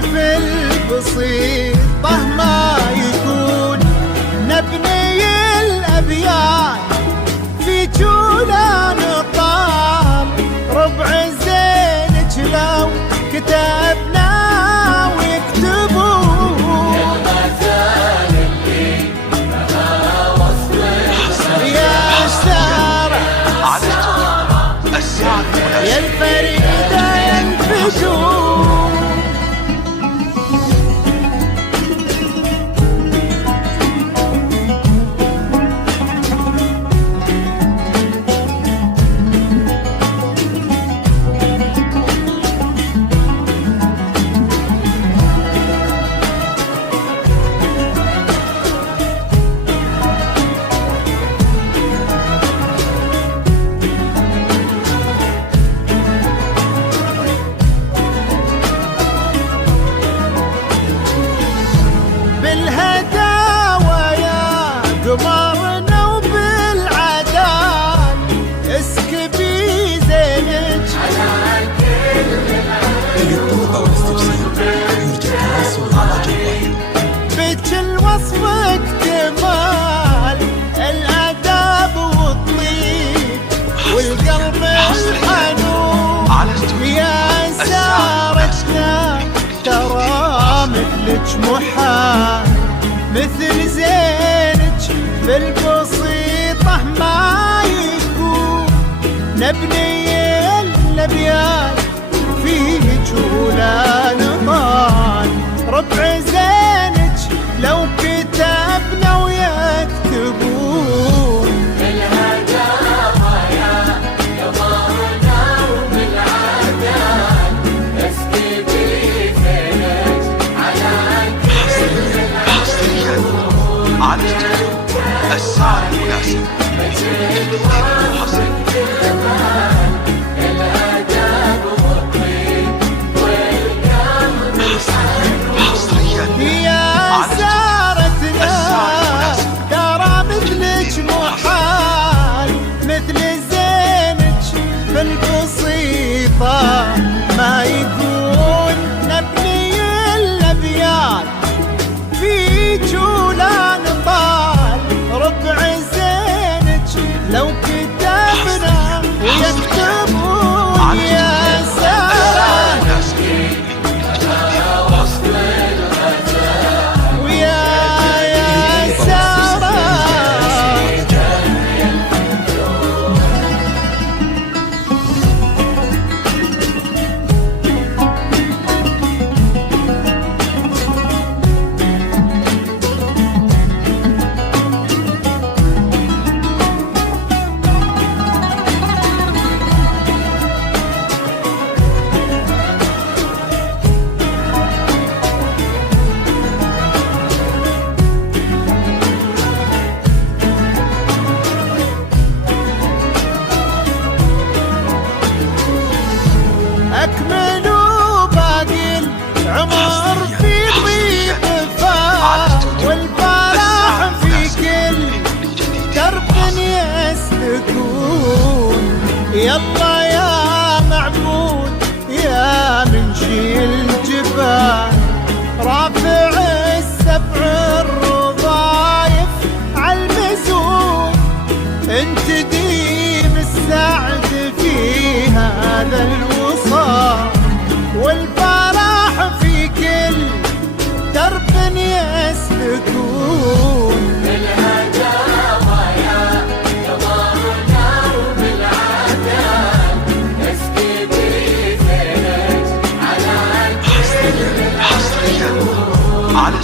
في البسيطة ما يكون، نبني الأبيات في جولان طال، ربع زينك لو كتبنا ويكتبون، المثال اللي لها وصف يا سارة يا الفريدة يا الفجور. قمرنا وبالعدال اسكبي زينك على كل للطرق والاستفسار يرجى التواصل على جوال بكل وصفك كمال الآداب والطيب والقلب الحنون، يا سارتنا ترى مثلك محال، مثل زينك بالبسيطة ما يكون، نبني الأبيات في جولان طال، ربع زينك لو كتبنا ويكتبون، الهدايا قمرنا وبالعدال اسكبي زينك على كل على الساعة المناسبة الآداب والطيب والقلب الحنون، يا سارتنا ترى مثلك محال، مثل زينك بالبسيطة ما يكون، نبني الأبيات في جولان طال، ربع زينك لو كتبنا ويكتبون، يا سارة ويا سارة. أكملوا باقي العمر في طيب فات، والفرح في كل درب يسلكون، يلا يا معبود يا منشي الجبال، رافع السبع الرضايف عالمزون، انت ديم السعد في هذا الوصال، والفرح في كل درب يسلكون، الهدايا قمرنا وبالعدال اسكبي زينك على كل حصريا على